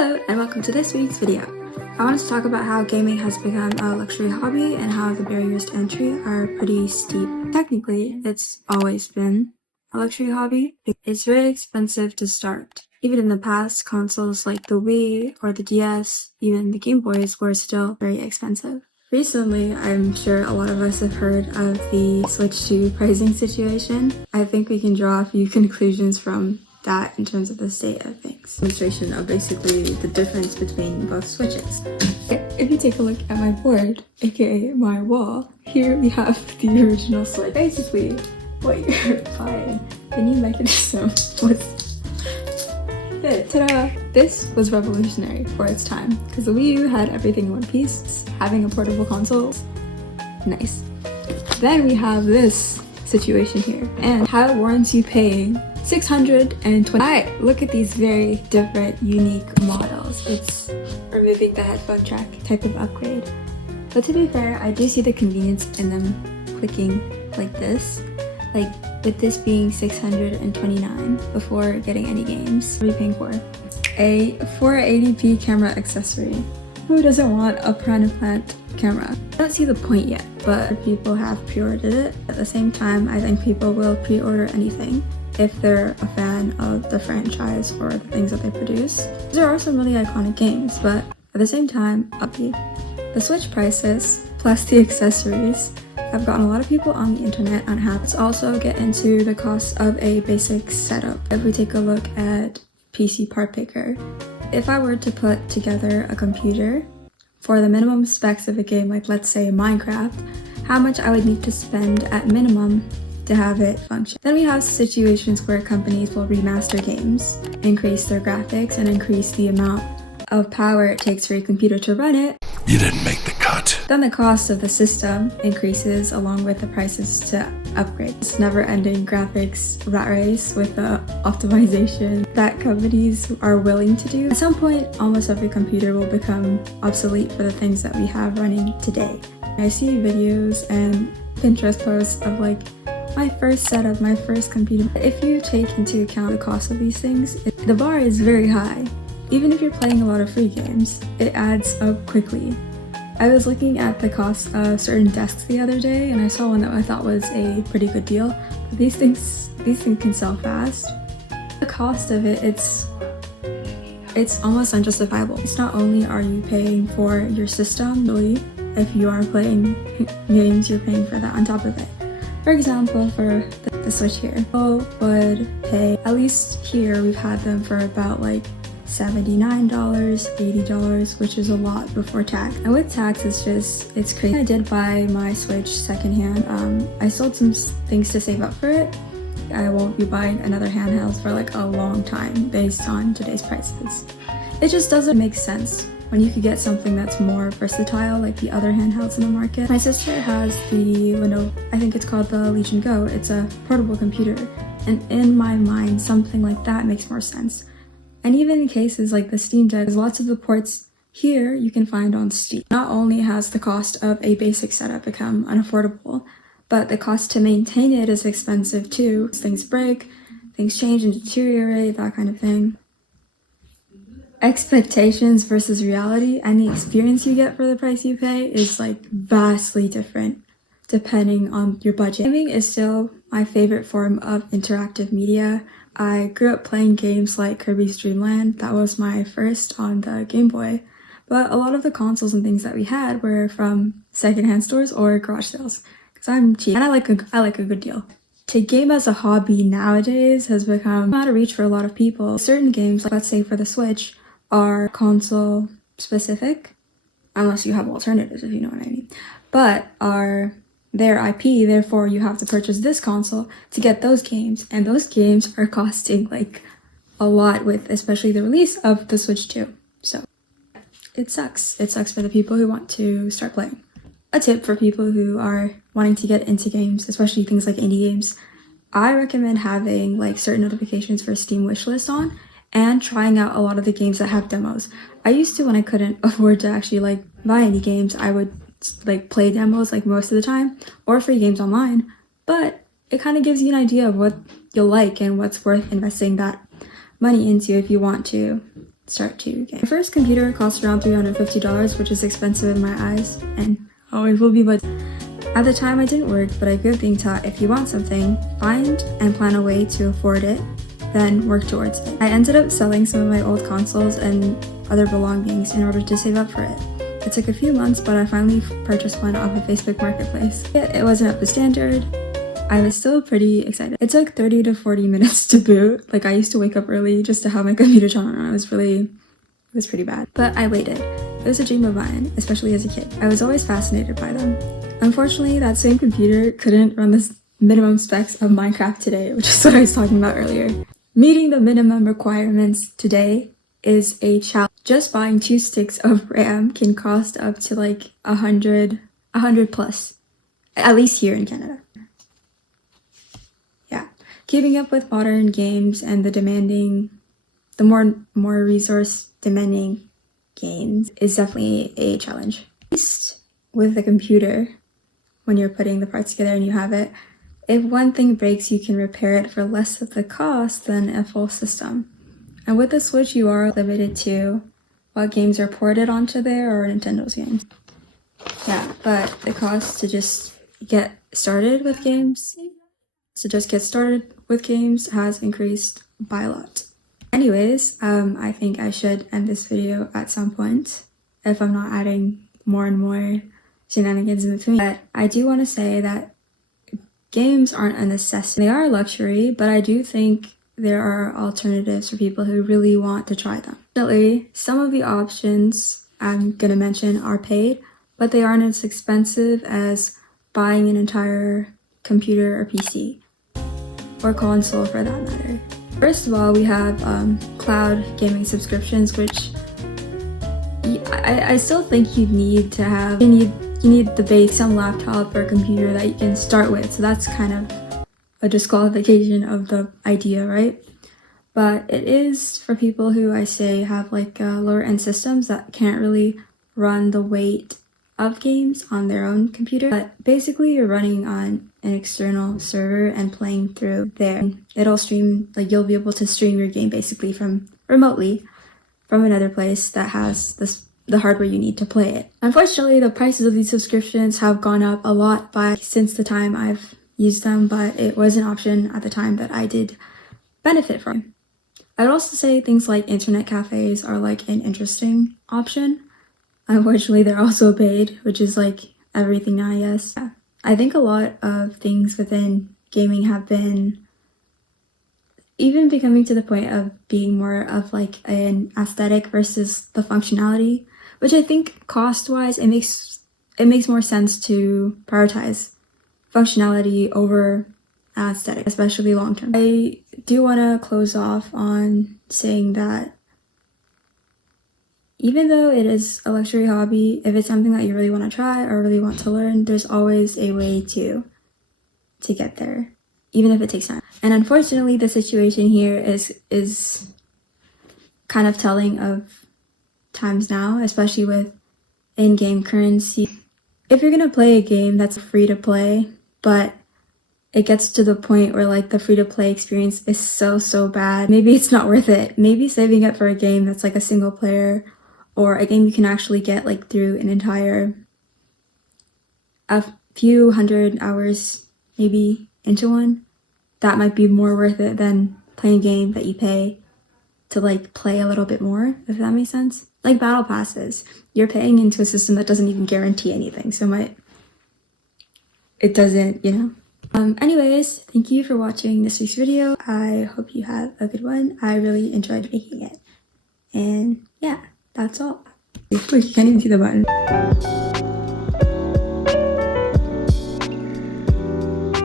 Hello and welcome to this week's video. I wanted to talk about how gaming has become a luxury hobby and how the barriers to entry are pretty steep. Technically, it's always been a luxury hobby. It's very expensive to start. Even in the past, consoles like the Wii or the DS, even the Game Boys were still very expensive. Recently, I'm sure a lot of us have heard of the Switch 2 pricing situation. I think we can draw a few conclusions from that in terms of the state of things. Demonstration of basically the difference between both Switches. If you take a look at my board, aka my wall, here we have the original Switch. Basically, what you're buying, the new mechanism was it. Ta-da! This was revolutionary for its time, because the Wii U had everything in one piece. Having a portable console, nice. Then we have this situation here, and how it warrants you paying $620. Look at these very different, unique models. It's removing the headphone jack type of upgrade. But to be fair, I do see the convenience in them clicking like this. Like, with this being $629 before getting any games. What are you paying for? A 480p camera accessory. Who doesn't want a plant camera? I don't see the point yet, but people have pre-ordered it. At the same time, I think people will pre-order anything if they're a fan of the franchise or the things that they produce. There are some really iconic games, but at the same time, the Switch prices plus the accessories have gotten a lot of people on the internet unhappy. Let's also get into the cost of a basic setup. If we take a look at PC Part Picker, if I were to put together a computer for the minimum specs of a game, like let's say Minecraft, how much I would need to spend at minimum to have it function. Then we have situations where companies will remaster games, increase their graphics, and increase the amount of power it takes for your computer to run it. You didn't make the cut. Then the cost of the system increases along with the prices to upgrade. It's never-ending graphics rat race with the optimization that companies are willing to do. At some point, almost every computer will become obsolete for the things that we have running today. I see videos and Pinterest posts of like my first setup, my first computer. If you take into account the cost of these things, the bar is very high. Even if you're playing a lot of free games, it adds up quickly. I was looking at the cost of certain desks the other day, and I saw one that I thought was a pretty good deal. But these things can sell fast. The cost of it, it's almost unjustifiable. It's not only are you paying for your system, really, if you are playing games, you're paying for that on top of it. For example, for the Switch here, people would pay, at least here we've had them for about like $79, $80, which is a lot before tax. And with tax, it's crazy. I did buy my Switch secondhand. I sold some things to save up for it. I won't be buying another handheld for like a long time based on today's prices. It just doesn't make sense when you could get something that's more versatile like the other handhelds in the market. My sister has the Lenovo, I think it's called the Legion Go. It's a portable computer. And in my mind, something like that makes more sense. And even in cases like the Steam Deck, there's lots of the ports here you can find on Steam. Not only has the cost of a basic setup become unaffordable, but the cost to maintain it is expensive too. Things break, things change and deteriorate, that kind of thing. Expectations versus reality and the experience you get for the price you pay is like vastly different depending on your budget. Gaming is still my favorite form of interactive media. I grew up playing games like Kirby's Dream Land. That was my first on the Game Boy. But a lot of the consoles and things that we had were from secondhand stores or garage sales. Because I'm cheap and I like a good deal. To game as a hobby nowadays has become out of reach for a lot of people. Certain games, like let's say for the Switch, are console specific, unless you have alternatives, if you know what I mean, but are their IP, therefore you have to purchase this console to get those games, and those games are costing like a lot with especially the release of the Switch 2. So it sucks for the people who want to start playing. A tip for people who are wanting to get into games, especially things like indie games, I recommend having like certain notifications for Steam wishlist on and trying out a lot of the games that have demos. I used to, when I couldn't afford to actually like buy any games, I would like play demos like most of the time or free games online, but it kind of gives you an idea of what you'll like and what's worth investing that money into if you want to start to game. My first computer cost around $350, which is expensive in my eyes and always will be, but at the time I didn't work, but I grew up being taught if you want something, find and plan a way to afford it, then work towards it. I ended up selling some of my old consoles and other belongings in order to save up for it. It took a few months, but I finally purchased one off of Facebook Marketplace. It wasn't up to standard. I was still pretty excited. It took 30 to 40 minutes to boot. Like, I used to wake up early just to have my computer turn on. It was pretty bad. But I waited. It was a dream of mine, especially as a kid. I was always fascinated by them. Unfortunately, that same computer couldn't run the minimum specs of Minecraft today, which is what I was talking about earlier. Meeting the minimum requirements today is a challenge. Just buying 2 sticks of RAM can cost up to like 100 plus, at least here in Canada. Yeah, keeping up with modern games and the more resource demanding games is definitely a challenge. At least with a computer, when you're putting the parts together and you have it, if one thing breaks, you can repair it for less of the cost than a full system. And with the Switch, you are limited to what games are ported onto there or Nintendo's games. Yeah, but the cost to just get started with games, has increased by a lot. Anyways, I think I should end this video at some point if I'm not adding more and more shenanigans in between. But I do want to say that games aren't a necessity. They are a luxury, but I do think there are alternatives for people who really want to try them. Definitely, some of the options I'm gonna mention are paid, but they aren't as expensive as buying an entire computer or PC, or console for that matter. First of all, we have cloud gaming subscriptions, which I still think you need to have. You need the base, some laptop or computer that you can start with, so that's kind of a disqualification of the idea, right? But it is for people who I say have like lower end systems that can't really run the weight of games on their own computer. But basically you're running on an external server and playing through there. It'll stream, like you'll be able to stream your game basically from remotely from another place that has the hardware you need to play it. Unfortunately, the prices of these subscriptions have gone up a lot since the time I've used them, but it was an option at the time that I did benefit from. I'd also say things like internet cafes are like an interesting option. Unfortunately, they're also paid, which is like everything now, yes. Yeah. I think a lot of things within gaming have been even becoming to the point of being more of like an aesthetic versus the functionality, which I think cost-wise, it makes more sense to prioritize functionality over aesthetic, especially long-term. I do want to close off on saying that even though it is a luxury hobby, if it's something that you really want to try or really want to learn, there's always a way to get there, even if it takes time. And unfortunately, the situation here is kind of telling of times now, especially with in-game currency. If you're gonna play a game that's free to play, but it gets to the point where like the free-to-play experience is so bad, maybe it's not worth it. Maybe saving up for a game that's like a single player, or a game you can actually get like through an entire a few hundred hours maybe into one, that might be more worth it than playing a game that you pay to like play a little bit more, if that makes sense. Like battle passes, you're paying into a system that doesn't even guarantee anything, so it doesn't, you know. Anyways, thank you for watching this week's video. I hope you have a good one. I really enjoyed making it. And yeah, that's all. You can't even see the button.